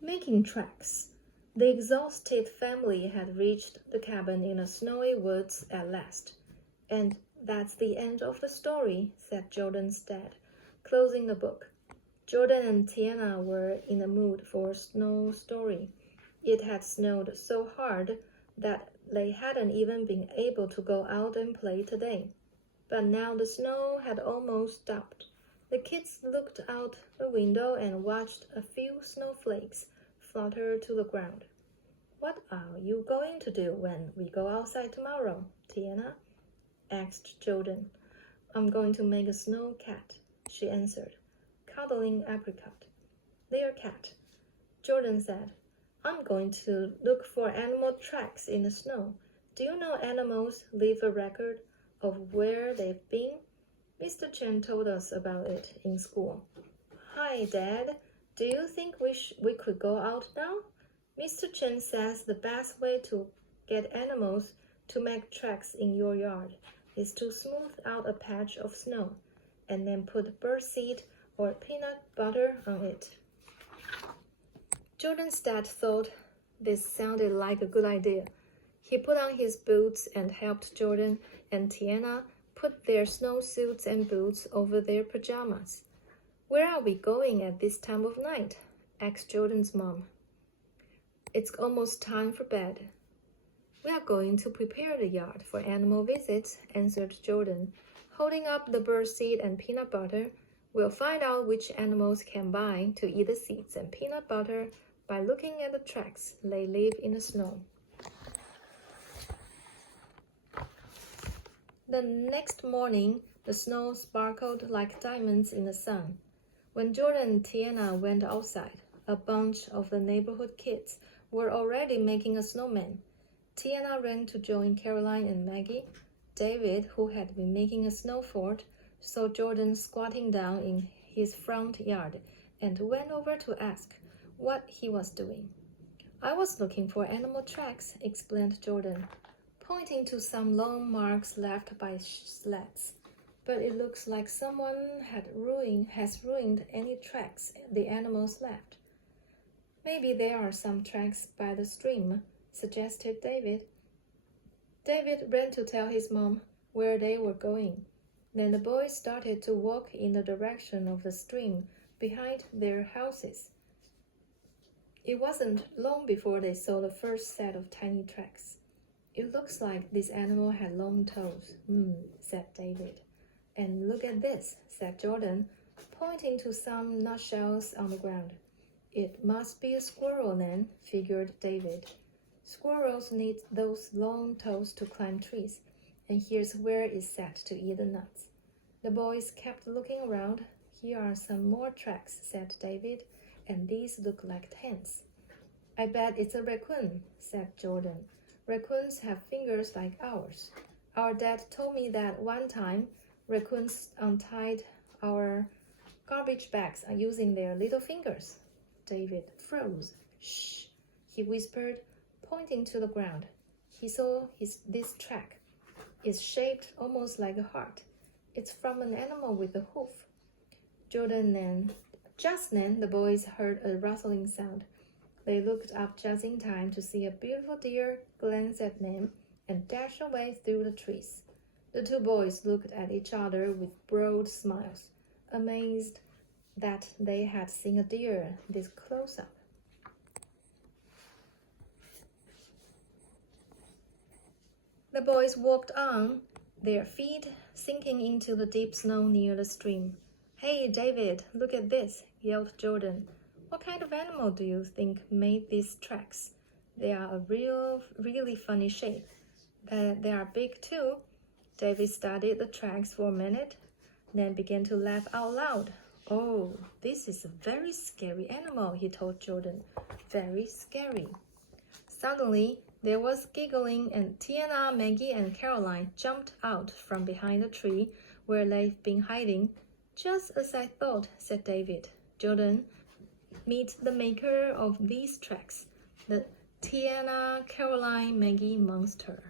Making tracks. The exhausted family had reached the cabin in the snowy woods at last. And that's the end of the story, said Jordan's dad, closing the book. Jordan and Tiana were in the mood for a snow story. It had snowed so hard that they hadn't even been able to go out and play today. But now the snow had almost stopped. The kids looked out the window and watched a few snowflakes flutter to the ground. What are you going to do when we go outside tomorrow, Tiana? Asked Jordan. I'm going to make a snow cat, she answered, cuddling Apricot. Their cat. Jordan said, I'm going to look for animal tracks in the snow. Do you know animals leave a record of where they've been? Mr. Chen told us about it in school. Hi, Dad. Do you think we could go out now? Mr. Chen says the best way to get animals to make tracks in your yard is to smooth out a patch of snow and then put birdseed or peanut butter on it. Jordan's dad thought this sounded like a good idea. He put on his boots and helped Jordan and Tiana put their snowsuits and boots over their pajamas. Where are we going at this time of night? Asked Jordan's mom. It's almost time for bed. We are going to prepare the yard for animal visits, answered Jordan, holding up the birdseed and peanut butter. We'll find out which animals can buy to eat the seeds and peanut butter by looking at the tracks they leave in the snow. The next morning, the snow sparkled like diamonds in the sun. When Jordan and Tiana went outside, a bunch of the neighborhood kids were already making a snowman. Tiana ran to join Caroline and Maggie. David, who had been making a snow fort, saw Jordan squatting down in his front yard and went over to ask what he was doing. I was looking for animal tracks, explained Jordan, pointing to some long marks left by sleds. But it looks like someone has ruined any tracks the animals left. Maybe there are some tracks by the stream, suggested David. David ran to tell his mom where they were going. Then the boys started to walk in the direction of the stream behind their houses. It wasn't long before they saw the first set of tiny tracks. It looks like this animal had long toes, said David. And look at this, said Jordan, pointing to some nutshells on the ground. It must be a squirrel then, figured David. Squirrels need those long toes to climb trees, and here's where it's set to eat the nuts. The boys kept looking around. Here are some more tracks, said David, and these look like tents. I bet it's a raccoon, said Jordan. Raccoons have fingers like ours. Our dad told me that one time raccoons untied our garbage bags using their little fingers. David froze. Shh, he whispered, pointing to the ground. He saw this track. It's shaped almost like a heart. It's from an animal with a hoof. Just then, the boys heard a rustling sound. They looked up just in time to see a beautiful deer glance at them and dash away through the trees. The two boys looked at each other with broad smiles, amazed that they had seen a deer this close up. The boys walked on, their feet sinking into the deep snow near the stream. Hey, David, look at this, yelled Jordan. What kind of animal do you think made these tracks? They are a really funny shape. They are big too. David studied the tracks for a minute, then began to laugh out loud. Oh, this is a very scary animal, he told Jordan. Very scary. Suddenly, there was giggling, and Tiana, Maggie, and Caroline jumped out from behind the tree where they've been hiding. Just as I thought, said David. Jordan, meet the maker of these tracks, the Tiana Caroline Maggie monster.